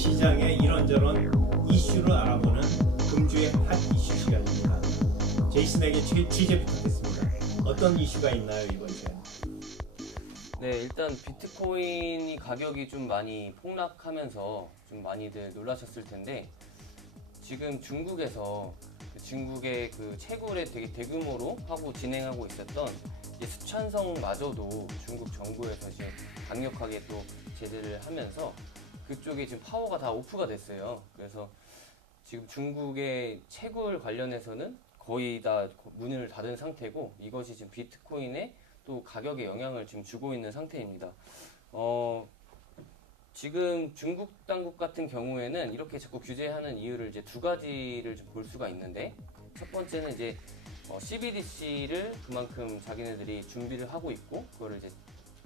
시장의 이런저런 이슈를 알아보는 금주의 핫 이슈 시간입니다. 제이슨에게 취재 부탁했습니다. 어떤 이슈가 있나요, 이번 주에? 네, 일단 비트코인이 가격이 좀 많이 폭락하면서 좀 많이들 놀라셨을 텐데, 지금 중국에서 중국의 그 채굴에 되게 대규모로 하고 진행하고 있었던 스촨성마저도 중국 정부에서 이제 강력하게 또 제재를 하면서 그쪽에 지금 파워가 다 오프가 됐어요. 그래서 지금 중국의 채굴 관련해서는 거의 다 문을 닫은 상태고, 이것이 지금 비트코인의 또 가격에 영향을 지금 주고 있는 상태입니다. 지금 중국 당국 같은 경우에는 이렇게 자꾸 규제하는 이유를 이제 두 가지를 좀 볼 수가 있는데, 첫 번째는 이제 CBDC를 그만큼 자기네들이 준비를 하고 있고, 그거를 이제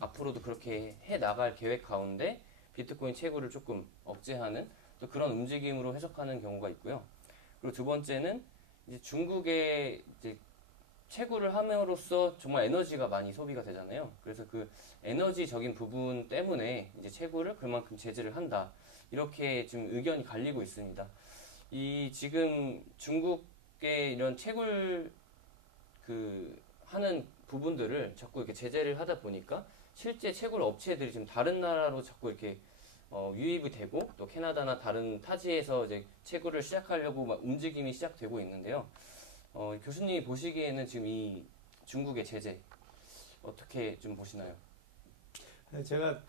앞으로도 그렇게 해 나갈 계획 가운데 비트코인 채굴을 조금 억제하는 또 그런 움직임으로 해석하는 경우가 있고요. 그리고 두 번째는 이제 중국의 이제 채굴을 함으로써 정말 에너지가 많이 소비가 되잖아요. 그래서 그 에너지적인 부분 때문에 이제 채굴을 그만큼 제재를 한다, 이렇게 지금 의견이 갈리고 있습니다. 이 지금 중국의 이런 채굴 하는 부분들을 자꾸 이렇게 제재를 하다 보니까 실제 채굴 업체들이 지금 다른 나라로 자꾸 이렇게 유입이 되고, 또 캐나다나 다른 타지에서 이제 채굴을 시작하려고 막 움직임이 시작되고 있는데요. 교수님이 보시기에는 지금 이 중국의 제재 어떻게 좀 보시나요? 제가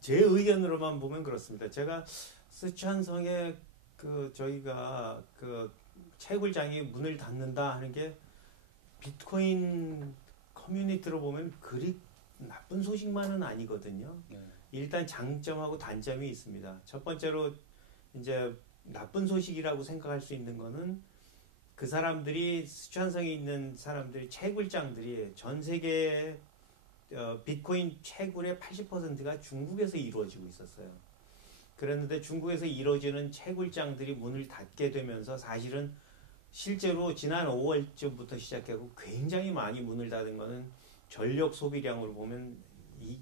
제 의견으로만 보면 그렇습니다. 제가 스촨성에 저희가 채굴장이 문을 닫는다 하는 게 비트코인 커뮤니티로 보면 그리 나쁜 소식만은 아니거든요. 네. 일단 장점하고 단점이 있습니다. 첫 번째로 이제 나쁜 소식이라고 생각할 수 있는 거는, 그 사람들이 스촨성에 있는 사람들이 채굴장들이 전 세계 비트코인 채굴의 80%가 중국에서 이루어지고 있었어요. 그랬는데 중국에서 이루어지는 채굴장들이 문을 닫게 되면서 사실은 실제로 지난 5월쯤부터 시작하고 굉장히 많이 문을 닫은 거는 전력 소비량으로 보면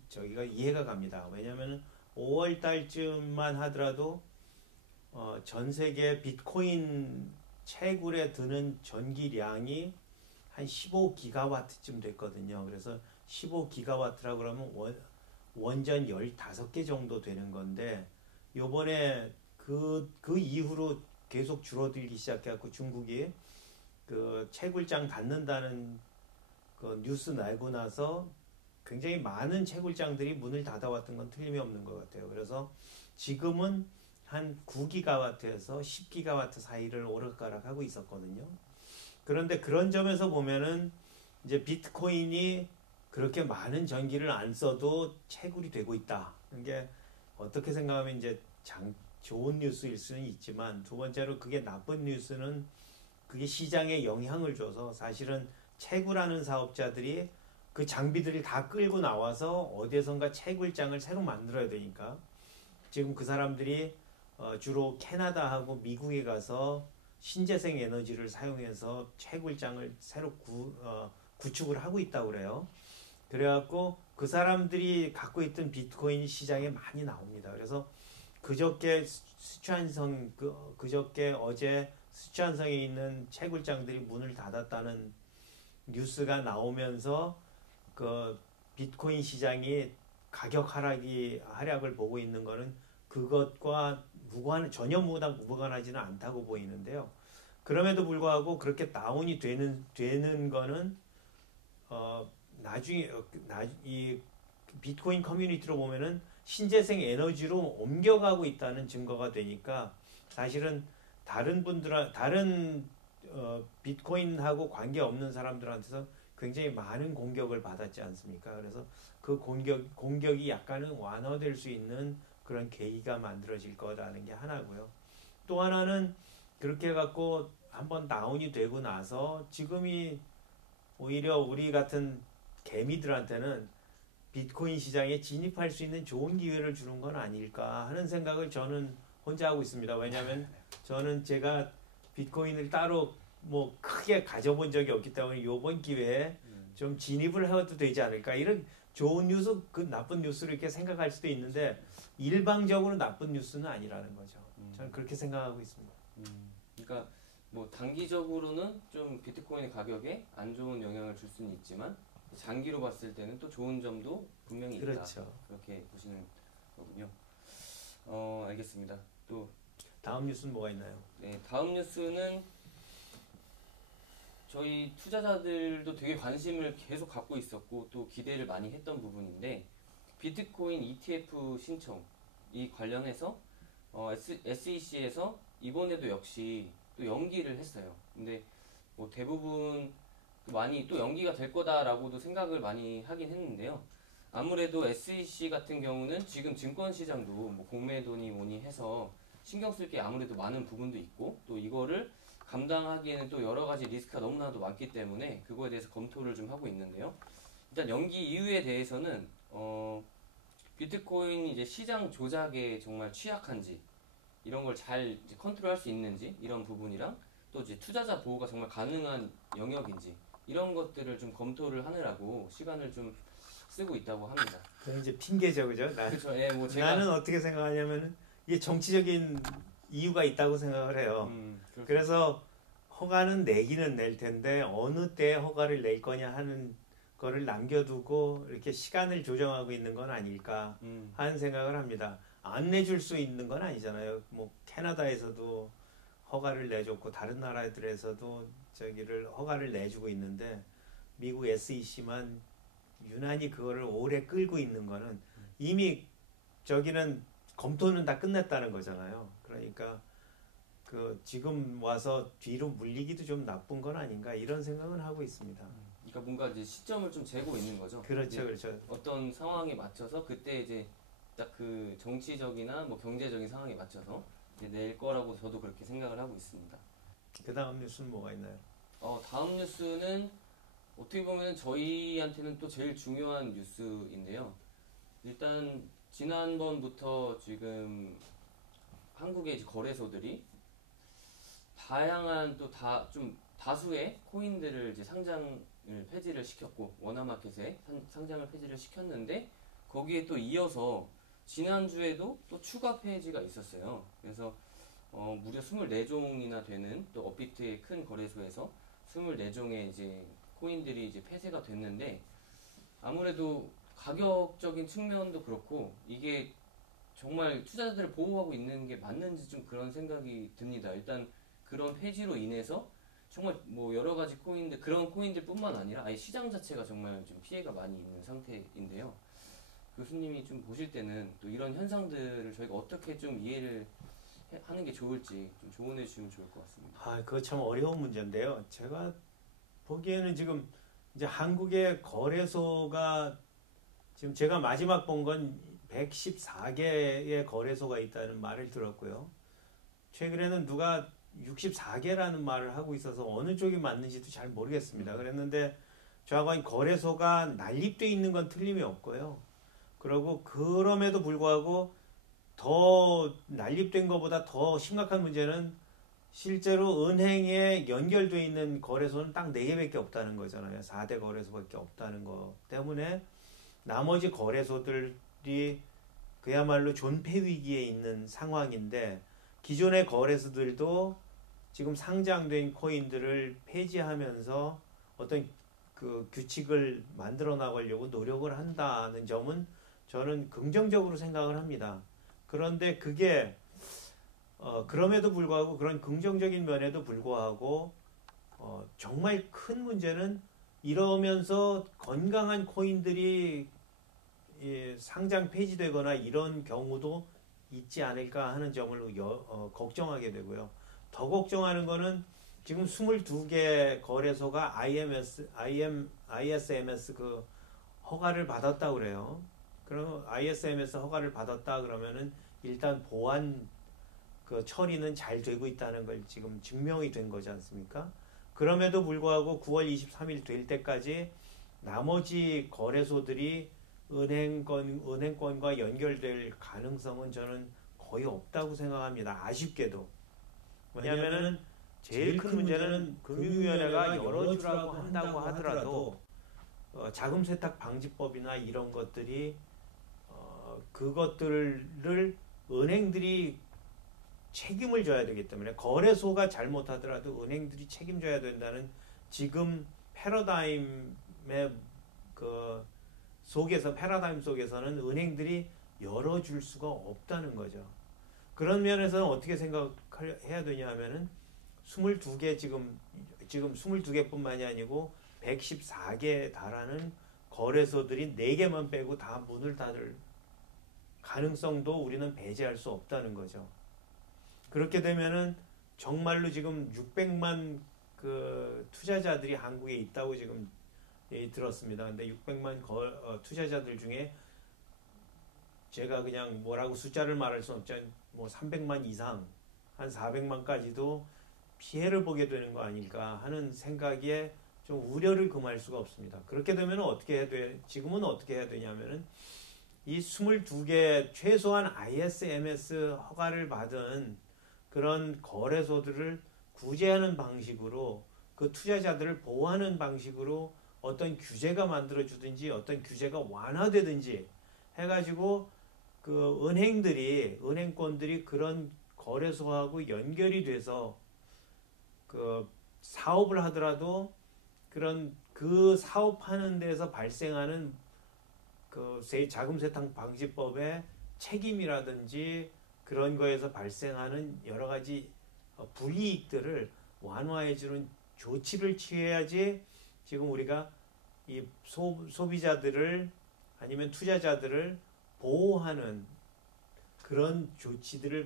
저기가 이해가 갑니다. 왜냐하면 5월 달쯤만 하더라도 전 세계 비트코인 채굴에 드는 전기량이 한 15기가와트쯤 됐거든요. 그래서 15기가와트라고 그러면 원전 15개 정도 되는 건데, 요번에 그 이후로 계속 줄어들기 시작해갖고 중국이 그 채굴장 닫는다는 그 뉴스 나고 나서 굉장히 많은 채굴장들이 문을 닫아왔던 건 틀림이 없는 것 같아요. 그래서 지금은 한 9기가와트에서 10기가와트 사이를 오르락가락하고 있었거든요. 그런데 그런 점에서 보면은 이제 비트코인이 그렇게 많은 전기를 안 써도 채굴이 되고 있다. 이게 어떻게 생각하면 이제 좋은 뉴스일 수는 있지만, 두 번째로 그게 나쁜 뉴스는 그게 시장에 영향을 줘서 사실은 채굴하는 사업자들이 그 장비들을 다 끌고 나와서 어디선가 채굴장을 새로 만들어야 되니까, 지금 그 사람들이 주로 캐나다하고 미국에 가서 신재생 에너지를 사용해서 채굴장을 새로 구축을 하고 있다고 그래요. 그래갖고 그 사람들이 갖고 있던 비트코인 시장에 많이 나옵니다. 그래서 그저께 어제 스촨성에 있는 채굴장들이 문을 닫았다는 뉴스가 나오면서 그 비트코인 시장이 가격 하락을 보고 있는 거는 그것과 전혀 무관하지는 않다고 보이는데요. 그럼에도 불구하고 그렇게 다운이 되는 거는 나중에 이 비트코인 커뮤니티로 보면은 신재생 에너지로 옮겨가고 있다는 증거가 되니까, 사실은 다른 비트코인하고 관계없는 사람들한테서 굉장히 많은 공격을 받았지 않습니까? 그래서 그 공격이 약간은 완화될 수 있는 그런 계기가 만들어질 거라는 게 하나고요. 또 하나는 그렇게 해갖고 한번 다운이 되고 나서 지금이 오히려 우리 같은 개미들한테는 비트코인 시장에 진입할 수 있는 좋은 기회를 주는 건 아닐까 하는 생각을 저는 혼자 하고 있습니다. 왜냐하면 저는 제가 비트코인을 따로 크게 가져본 적이 없기 때문에 이번 기회에 좀 진입을 해도 되지 않을까, 이런 좋은 뉴스, 그 나쁜 뉴스를 이렇게 생각할 수도 있는데 일방적으로 나쁜 뉴스는 아니라는 거죠. 저는 그렇게 생각하고 있습니다. 그러니까 뭐 단기적으로는 좀 비트코인의 가격에 안 좋은 영향을 줄 수는 있지만 장기로 봤을 때는 또 좋은 점도 분명히 있다. 그렇죠. 그렇게 보시는 거군요. 알겠습니다. 또 다음 뉴스는 뭐가 있나요? 네, 다음 뉴스는 저희 투자자들도 되게 관심을 계속 갖고 있었고 또 기대를 많이 했던 부분인데 비트코인 ETF 신청 이 관련해서 SEC에서 이번에도 역시 또 연기를 했어요. 근데 뭐 대부분 많이 또 연기가 될 거다라고도 생각을 많이 하긴 했는데요. 아무래도 SEC 같은 경우는 지금 증권 시장도 뭐 공매도니 뭐니 해서 신경 쓸 게 아무래도 많은 부분도 있고 또 이거를 감당하기에는 또 여러 가지 리스크가 너무나도 많기 때문에 그거에 대해서 검토를 좀 하고 있는데요. 일단 연기 이유에 대해서는 비트코인 이제 시장 조작에 정말 취약한지 이런 걸 잘 컨트롤할 수 있는지 이런 부분이랑 또 이제 투자자 보호가 정말 가능한 영역인지 이런 것들을 좀 검토를 하느라고 시간을 좀 쓰고 있다고 합니다. 그건 이제 핑계죠, 그죠? 그렇죠. 예, 뭐 제가 나는 어떻게 생각하냐면은 이게 정치적인 이유가 있다고 생각을 해요. 그래서 허가는 내기는 낼 텐데 어느 때 허가를 낼 거냐 하는 거를 남겨두고 이렇게 시간을 조정하고 있는 건 아닐까 하는 생각을 합니다. 안 내줄 수 있는 건 아니잖아요. 뭐 캐나다에서도 허가를 내줬고 다른 나라들에서도 저기를 허가를 내주고 있는데 미국 SEC만 유난히 그거를 오래 끌고 있는 거는 이미 저기는 검토는 다 끝냈다는 거잖아요. 그러니까 그 지금 와서 뒤로 물리기도 좀 나쁜 건 아닌가 이런 생각은 하고 있습니다. 그러니까 뭔가 이제 시점을 좀 재고 있는 거죠. 그렇죠, 그렇죠. 어떤 상황에 맞춰서 그때 이제 딱 그 정치적이나 뭐 경제적인 상황에 맞춰서 이제 낼 거라고 저도 그렇게 생각을 하고 있습니다. 그 다음 뉴스는 뭐가 있나요? 다음 뉴스는 어떻게 보면 저희한테는 또 제일 중요한 뉴스인데요. 일단 지난번부터 지금 한국의 이제 거래소들이 다양한 또 좀 다수의 코인들을 이제 상장을 폐지를 시켰고 원화마켓에 상장을 폐지를 시켰는데 거기에 또 이어서 지난주에도 또 추가 폐지가 있었어요. 그래서 무려 24종이나 되는 또 업비트의 큰 거래소에서 24종의 이제 코인들이 이제 폐쇄가 됐는데 아무래도 가격적인 측면도 그렇고 이게 정말 투자자들을 보호하고 있는 게 맞는지 좀 그런 생각이 듭니다. 일단 그런 폐지로 인해서 정말 뭐 여러 가지 코인들 그런 코인들뿐만 아니라 아예 시장 자체가 정말 좀 피해가 많이 있는 상태인데요. 교수님이 좀 보실 때는 또 이런 현상들을 저희가 어떻게 좀 이해를 하는 게 좋을지 좀 조언해 주시면 좋을 것 같습니다. 그거 참 어려운 문제인데요. 제가 보기에는 지금 이제 한국의 거래소가 지금 제가 마지막 본 건 114개의 거래소가 있다는 말을 들었고요. 최근에는 누가 64개라는 말을 하고 있어서 어느 쪽이 맞는지도 잘 모르겠습니다. 그랬는데 저하고 거래소가 난립되어 있는 건 틀림이 없고요. 그리고 그럼에도 불구하고 더 난립된 것보다 더 심각한 문제는 실제로 은행에 연결되어 있는 거래소는 딱 4개밖에 없다는 거잖아요. 4대 거래소밖에 없다는 거 때문에 나머지 거래소들이 그야말로 존폐 위기에 있는 상황인데 기존의 거래소들도 지금 상장된 코인들을 폐지하면서 어떤 그 규칙을 만들어 나가려고 노력을 한다는 점은 저는 긍정적으로 생각을 합니다. 그런데 그게 그럼에도 불구하고 그런 긍정적인 면에도 불구하고 정말 큰 문제는 이러면서 건강한 코인들이 상장 폐지되거나 이런 경우도 있지 않을까 하는 점을 걱정하게 되고요. 더 걱정하는 거는 지금 22개 거래소가 ISMS 그 허가를 받았다 그래요. 그럼 ISMS 허가를 받았다 그러면은 일단 보안 그 처리는 잘 되고 있다는 걸 지금 증명이 된 거지 않습니까? 그럼에도 불구하고 9월 23일 될 때까지 나머지 거래소들이 은행권과 연결될 가능성은 저는 거의 없다고 생각합니다. 아쉽게도. 왜냐하면은 제일 큰 문제는 금융위원회가 열어주라고 한다고 하더라도 자금 세탁 방지법이나 이런 것들이 그것들을 은행들이 책임을 져야 되기 때문에 거래소가 잘못하더라도 은행들이 책임져야 된다는 지금 패러다임의 패러다임 속에서는 은행들이 열어줄 수가 없다는 거죠. 그런 면에서는 어떻게 생각해야 되냐 하면은 22개 지금 22개뿐만이 아니고 114개에 달하는 거래소들이 4개만 빼고 다 문을 닫을 가능성도 우리는 배제할 수 없다는 거죠. 그렇게 되면은 정말로 지금 600만 투자자들이 한국에 있다고 지금 들었습니다. 근데 600만 투자자들 중에 제가 그냥 뭐라고 숫자를 말할 수는 없지만 뭐 300만 이상, 한 400만까지도 피해를 보게 되는 거 아닐까 하는 생각에 좀 우려를 금할 수가 없습니다. 그렇게 되면 지금은 어떻게 해야 되냐면은 이 22개 최소한 ISMS 허가를 받은 그런 거래소들을 구제하는 방식으로 그 투자자들을 보호하는 방식으로 어떤 규제가 만들어주든지 어떤 규제가 완화되든지 해가지고 은행권들이 그런 거래소하고 연결이 돼서 사업을 하더라도 그 사업하는 데서 발생하는 자금 세탁 방지법의 책임이라든지 그런 거에서 발생하는 여러 가지 불이익들을 완화해주는 조치를 취해야지 지금 우리가 이 소비자들을 아니면 투자자들을 보호하는 그런 조치들을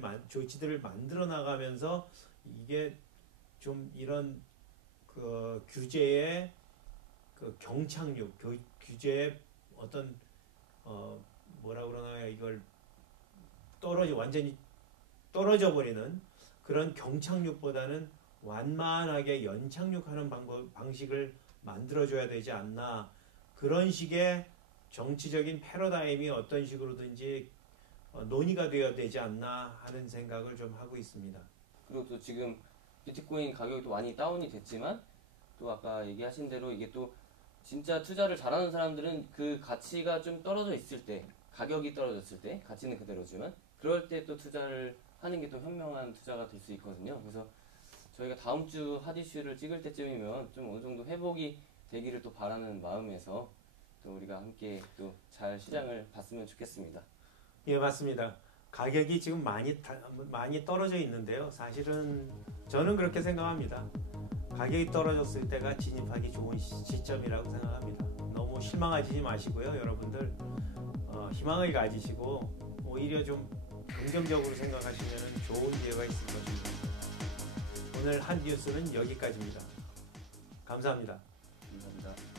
만들어 나가면서 이게 좀 이런 규제의 경착륙, 규제의 어떤 뭐라 그러나요? 이걸 완전히 떨어져 버리는 그런 경착륙보다는 완만하게 연착륙하는 방식을 만들어줘야 되지 않나. 그런 식의 정치적인 패러다임이 어떤 식으로든지 논의가 되어야 되지 않나 하는 생각을 좀 하고 있습니다. 그리고 또 지금 비트코인 가격이 또 많이 다운이 됐지만 또 아까 얘기하신 대로 이게 또 진짜 투자를 잘하는 사람들은 그 가치가 좀 떨어져 있을 때, 가격이 떨어졌을 때, 가치는 그대로지만 그럴 때 또 투자를 하는 게 또 현명한 투자가 될 수 있거든요. 그래서 저희가 다음 주 핫이슈를 찍을 때쯤이면 좀 어느 정도 회복이 되기를 또 바라는 마음에서 또 우리가 함께 또 잘 시장을 봤으면 좋겠습니다. 예, 맞습니다. 가격이 지금 많이 떨어져 있는데요. 사실은 저는 그렇게 생각합니다. 가격이 떨어졌을 때가 진입하기 좋은 시점이라고 생각합니다. 너무 실망하지 마시고요. 여러분들 희망을 가지시고 오히려 좀 긍정적으로 생각하시면 좋은 기회가 있을 것입니다. 오늘 한 뉴스는 여기까지입니다. 감사합니다. 감사합니다.